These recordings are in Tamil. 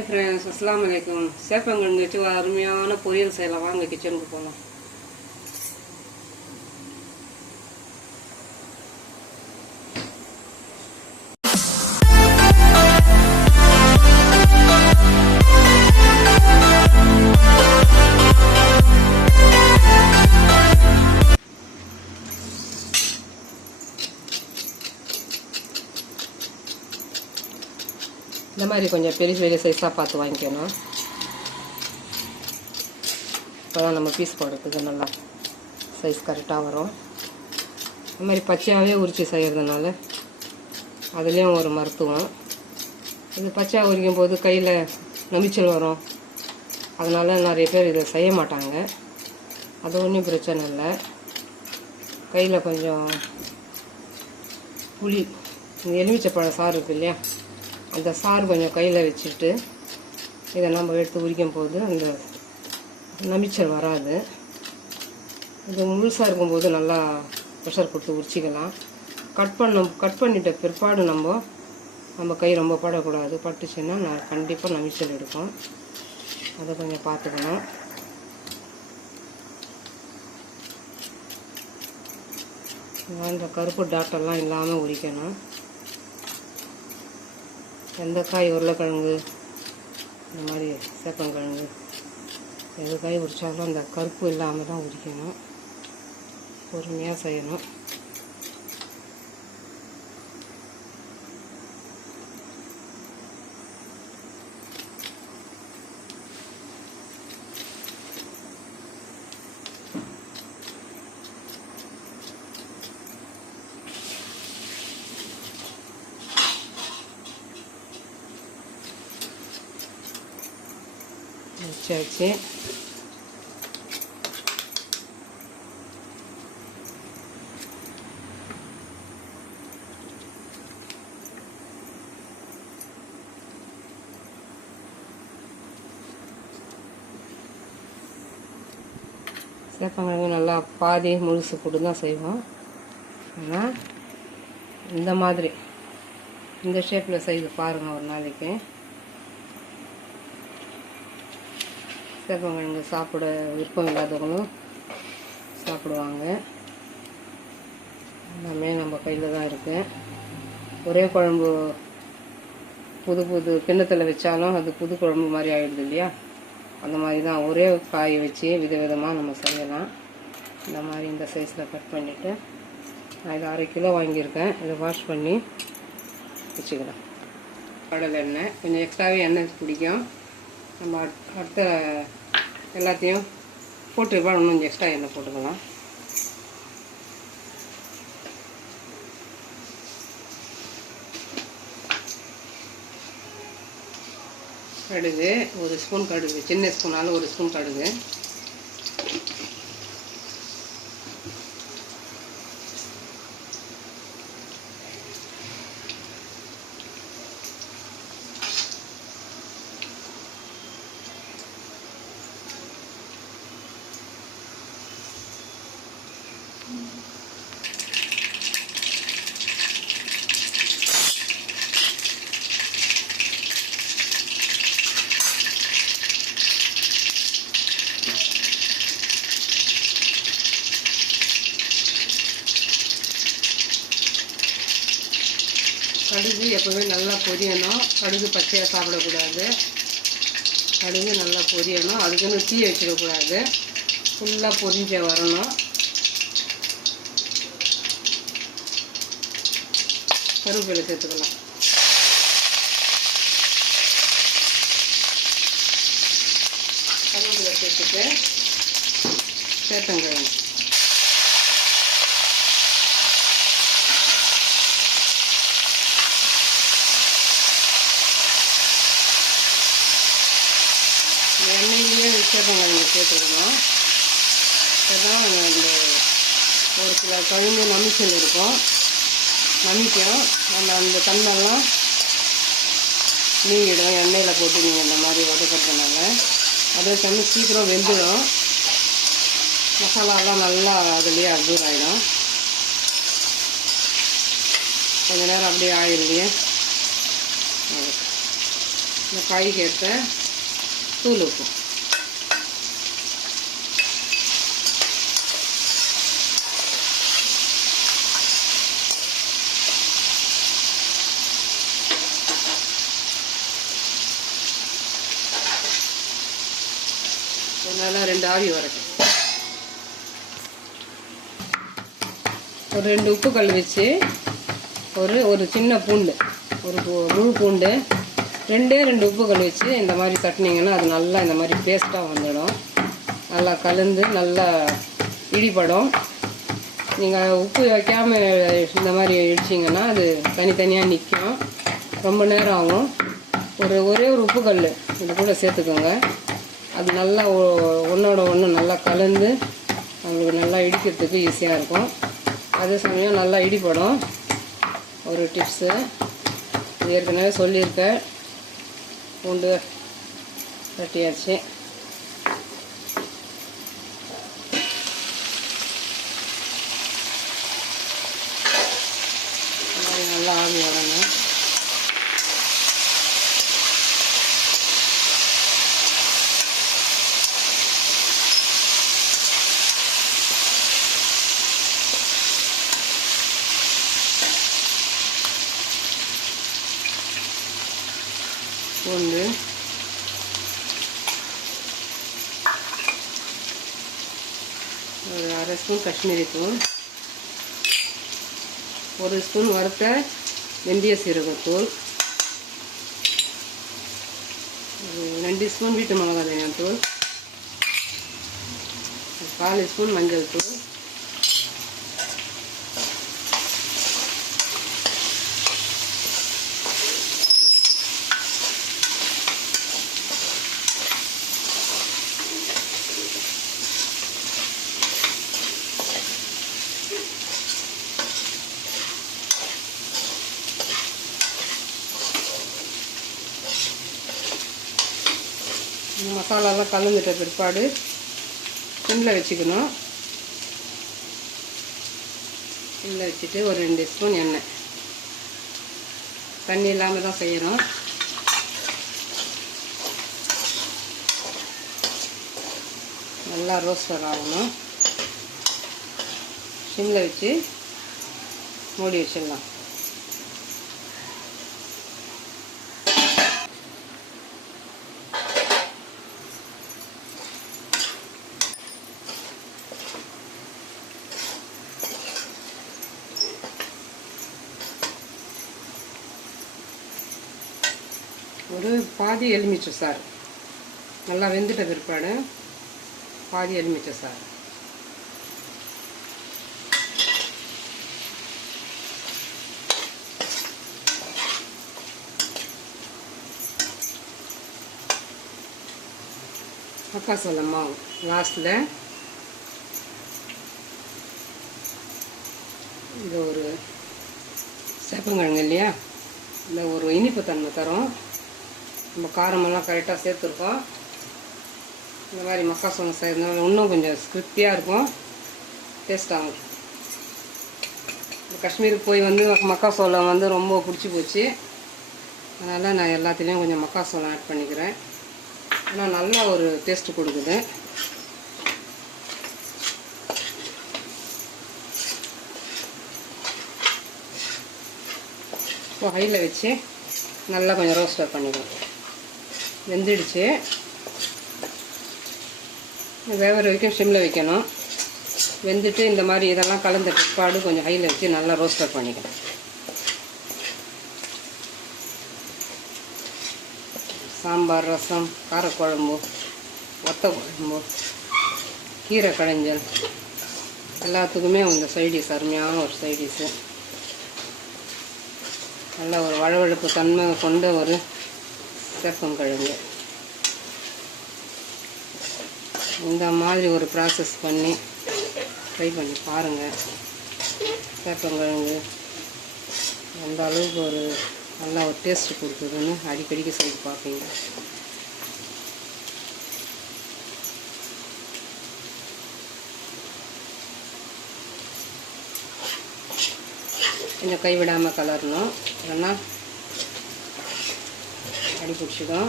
ஹாய் ஃப்ரெண்ட்ஸ், அஸ்ஸலாமு அலைக்கும். சேப்பங்கிழங்கு வச்சு ஒரு அருமையான பொரியல் செய்யலாம். வாங்க கிச்சனுக்கு போகலாம். இந்த மாதிரி கொஞ்சம் பெரிய பெரிய சைஸாக பார்த்து வாங்கிக்கணும். இப்போ தான் நம்ம பீஸ் போடுறதுக்கு நல்லா சைஸ் கரெக்டாக வரும். இந்த மாதிரி பச்சையாகவே உரித்து செய்கிறதுனால அதுலேயும் ஒரு மருத்துவம். இது பச்சையாக உரிக்கும் போது கையில் நமிச்சல் வரும். அதனால் நிறைய பேர் இதை செய்ய மாட்டாங்க. அது ஒன்றும் பிரச்சனை இல்லை. கையில் கொஞ்சம் புளி, எலுமிச்சைப்பழம் சாறு இருக்குது இல்லையா, அந்த சாறு கொஞ்சம் கையில் வச்சுட்டு இதை நம்ம எடுத்து உரிக்கும் போது அந்த நமிச்சல் வராது. இது முழுசாக இருக்கும்போது நல்லா ப்ரெஷர் கொடுத்து உரிச்சிக்கலாம். கட் பண்ணிட்ட பிற்பாடு நம்ம கை ரொம்ப படக்கூடாது. பட்டுச்சுன்னா நான் கண்டிப்பாக நமிச்சல் எடுக்கும். அதை கொஞ்சம் பார்த்துக்கணும். இந்த கருப்பு டாக்டர்லாம் இல்லாமல் உரிக்கணும். எந்த காய், உருளைக்கிழங்கு, இந்த மாதிரி சேப்பங்கிழங்கு, எந்த காய் உரித்தாலும் அந்த கருப்பு இல்லாமல் தான் உரிக்கணும். பொறுமையாக செய்யணும். வச்சாச்சு. சேப்பங்கிழங்கு நல்லா பாதி முழுசு போட்டு தான் செய்வோம். ஆனால் இந்த மாதிரி இந்த ஷேப்பில் செய்து பாருங்கள் ஒரு நாளைக்கு. சேப்பங்கிழங்கு சாப்பிட விருப்பம் இல்லாதவங்களும் சாப்பிடுவாங்க. எல்லாமே நம்ம கையில் தான் இருக்குது. ஒரே குழம்பு புது கிண்ணத்தில் வச்சாலும் அது புது குழம்பு மாதிரி ஆகிடுது இல்லையா, அந்த மாதிரி தான் ஒரே காயை வச்சு விதவிதமாக நம்ம செய்யலாம். இந்த மாதிரி இந்த சைஸில் கட் பண்ணிவிட்டு நான் இது 1/2 கிலோ வாங்கியிருக்கேன். இதை வாஷ் பண்ணி வச்சுக்கிறேன். கடலை எண்ணெய் கொஞ்சம் எக்ஸ்ட்ராவே எண்ணெய் பிடிக்கும். நம்ம அடுத்த எல்லாத்தையும் போட்டுருப்பா, இன்னும் கொஞ்சம் எக்ஸ்ட்ரா எண்ணெய் போட்டுக்கலாம். கடுகு 1 ஸ்பூன், கடுகு சின்ன ஸ்பூனால் 1 ஸ்பூன் கடுகு. கடுகு எப்போவுமே நல்லா பொரியணும். கடுகு பச்சையாக சாப்பிடக்கூடாது. கடுகு நல்லா பொரியணும். அதுக்குன்னு தீ வச்சிடக்கூடாது. ஃபுல்லாக பொரிஞ்ச வரணும். கருவேப்பிலை சேர்த்துக்கலாம். கருவேப்பிலை சேர்த்துட்டு சேப்பங்கிழங்கு எண்ணெயிலேயே சேப்பங்கிழங்கு சேர்த்துக்கணும். அதுதான் இந்த ஒரு சில கழுங்கு நமிச்சல் இருக்கும், நமிக்கும். அந்த தண்ணெல்லாம் நீங்கிடும் எண்ணெயில் போட்டு நீங்கள் இந்த மாதிரி வதக்கிறதுனால. அதே சமயம் சீக்கிரம் வெந்துடும். மசாலாலாம் நல்லா அதுலேயே அப்சர்வ் ஆகிடும். கொஞ்சம் நேரம் அப்படியே ஆயிடுலையே இந்த காய்க்கு ஏற்ற தூள் உப்பு. நல்லா 2 ஆவி வரட்டும். ஒரு 2 உப்பு கல் வச்சு ஒரு சின்ன பூண்டு, ஒரு முழு பூண்டு 2 உப்பு கல் வச்சு இந்த மாதிரி தட்டினீங்கன்னா அது நல்லா இந்த மாதிரி பேஸ்ட்டாக வந்துடும். நல்லா கலந்து நல்லா இடிப்படும். நீங்கள் உப்பு வைக்காமல் இந்த மாதிரி இடிச்சிங்கன்னா அது தனித்தனியாக நிற்கும், ரொம்ப நேரம் ஆகும். ஒரே ஒரு உப்பு கல் இது கூட சேர்த்துக்கோங்க. அது நல்லா ஒன்றோட ஒன்று நல்லா கலந்து நம்மளுக்கு நல்லா இடிக்கிறதுக்கு ஈஸியாக இருக்கும். அதே சமயம் நல்லா இடிப்படும். ஒரு டிப்ஸு ஏற்கனவே சொல்லியிருக்கேன். பூண்டு தட்டியாச்சு. நல்லா ஆவி வரணும். பூண்டு ஒரு 1/2 ஸ்பூன் காஷ்மீரி தூள், 1 ஸ்பூன் வறுத்த வெந்தய சீரகத்தூள், 2 ஸ்பூன் வீட்டு மிளகாய் தனியா தூள், 1/4 ஸ்பூன் மஞ்சள் தூள், மசாலாலாம் கலந்துட்ட பிற்பாடு சிம்மில் வச்சுக்கணும். சிம்மில் வச்சுட்டு ஒரு 2 ஸ்பூன் எண்ணெய், தண்ணி இல்லாமல் தான் செய்யணும். நல்லா ரோஸ்டர் ஆகணும். சிம்மில் வச்சு மூடி வச்சிடலாம். ஒரு பாதி எலுமிச்சை சாறு நல்லா வெந்துட்ட பிற்பாடு பாதி எலுமிச்சை சாறு, மக்காசோளம் மாவு லாஸ்ட்டில், இது ஒரு சேப்பங்கிழங்கு இல்லையா, இந்த ஒரு இனிப்பு தன்மை தரும். நம்ம காரமெல்லாம் கரெக்டாக சேர்த்துருக்கோம். இந்த மாதிரி மக்காசோளம் செய்யறதுனால இன்னும் கொஞ்சம் கிரிஸ்பியாக இருக்கும், டேஸ்ட்டாகும். காஷ்மீருக்கு போய் வந்து மக்காசோளம் வந்து ரொம்ப பிடிச்சி போச்சு. அதனால் நான் எல்லாத்துலேயும் கொஞ்சம் மக்காசோளம் ஆட் பண்ணிக்கிறேன். ஆனால் நல்லா ஒரு டேஸ்ட்டு கொடுக்குது. இப்போ ஹையில் வச்சு நல்லா கொஞ்சம் ரோஸ்டர் பண்ணிக்கலாம். வெந்துடுச்சு. வேகிற வரைக்கும் சிம்மில் வைக்கணும். வெந்துட்டு இந்த மாதிரி இதெல்லாம் கலந்த பிற்பாடு கொஞ்சம் ஹையில் வச்சு நல்லா ரோஸ்டர் பண்ணிக்கணும். சாம்பார், ரசம், காரக்குழம்பு, வத்த குழம்பு, கீரை கடைஞ்சல் எல்லாத்துக்குமே இந்த சைடிஷ் அருமையான ஒரு சைடிஷு. நல்ல ஒரு வழவழப்பு தன்மை கொண்ட ஒரு சேப்பங்கிழங்கு. இந்த மாதிரி ஒரு ப்ராசஸ் பண்ணி ட்ரை பண்ணி பாருங்கள். சேப்பங்கிழங்கு அந்த அளவுக்கு ஒரு நல்லா ஒரு டேஸ்ட்டு கொடுக்குதுன்னு அடிக்கடிக்கு செய்து பார்ப்பீங்க. கொஞ்சம் கைவிடாமல் கலரணும், இல்லைன்னா அடி பிடிச்சிடும்.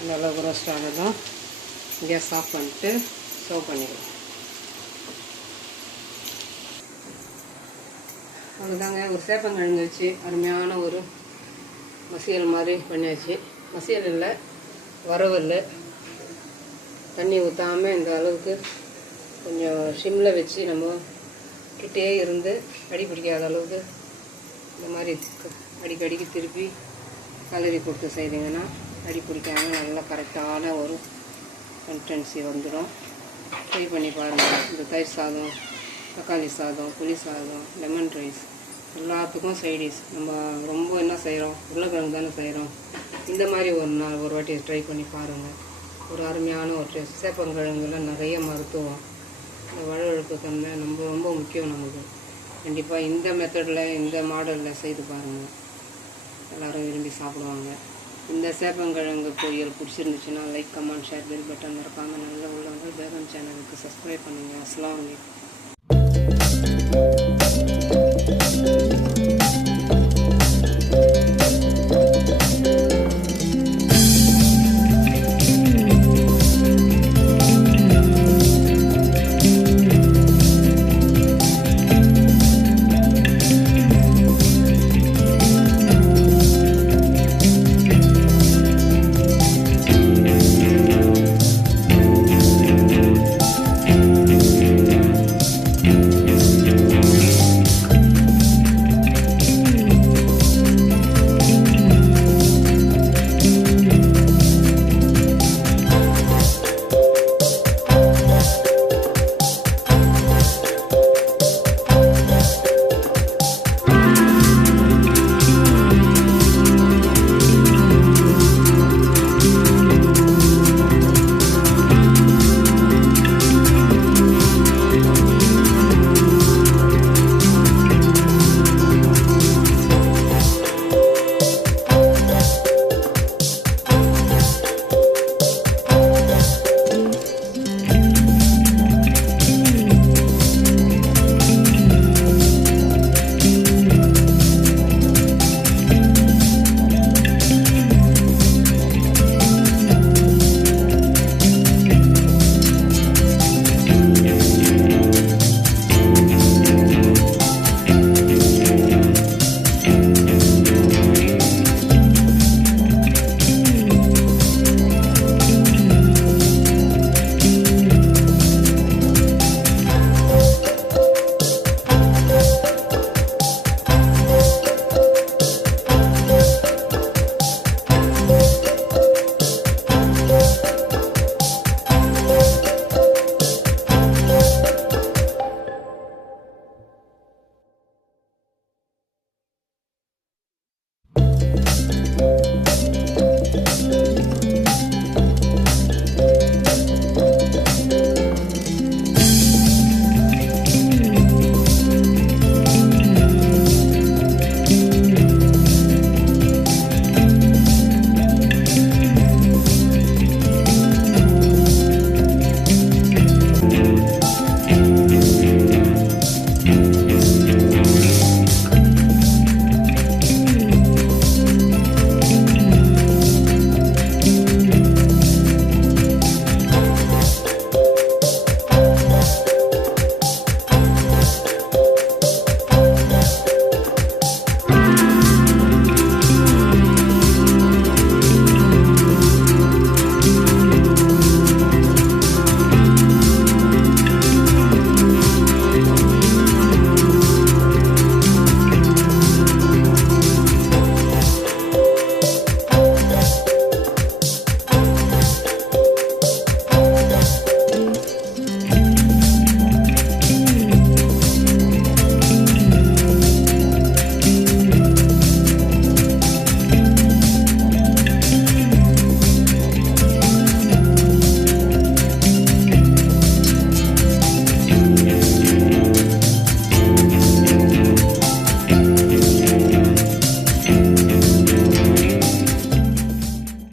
இந்த அளவுக்கு ரோஸ்ட் ஆனதும் கேஸ் ஆஃப் பண்ணிட்டு சர்வ் பண்ணிடுவோம். அதுதாங்க ஒரு சேப்பங்கிழங்கு வச்சு அருமையான ஒரு மசியல் மாதிரி பண்ணியாச்சு. மசியல் இல்லை, வறுவல். தண்ணி ஊற்றாமல் இந்த அளவுக்கு கொஞ்சம் ஷிம்மில் வச்சு நம்ம கிட்டே இருந்து அடி பிடிக்காத அளவுக்கு இந்த மாதிரி அடிக்கடிக்கு திருப்பி கலரி கொடுத்து செய்தீங்கன்னா அடி பிடிக்காமல் நல்லா கரெக்டான ஒரு கன்சிஸ்டன்சி வந்துடும். ட்ரை பண்ணி பாருங்கள். இந்த தயிர் சாதம், தக்காளி சாதம், புளி சாதம், லெமன் ரைஸ் எல்லாத்துக்கும் சைடிஷ். நம்ம ரொம்ப என்ன செய்கிறோம், உருளைக்கிழங்கு தானே செய்கிறோம். இந்த மாதிரி ஒரு வாட்டி ட்ரை பண்ணி பாருங்கள். ஒரு அருமையான ஒரு டேஸ்ட். சேப்பங்கிழங்குல நிறைய மருத்துவம், இந்த வழுவழுப்பு தன்மை ரொம்ப முக்கியம் நமக்கு. கண்டிப்பாக இந்த மெத்தடில் இந்த மாடலில் செய்து பாருங்கள், எல்லோரும் விரும்பி சாப்பிடுவாங்க. இந்த சேப்பங்கிழங்கு பொரியல் பிடிச்சிருந்துச்சுன்னா like, comment, share, bell button மறக்காமல் நல்ல உள்ளவங்க பேகம் சேனலுக்கு சப்ஸ்கிரைப் பண்ணுங்கள். அஸ்ஸலாமு அலைக்கும்.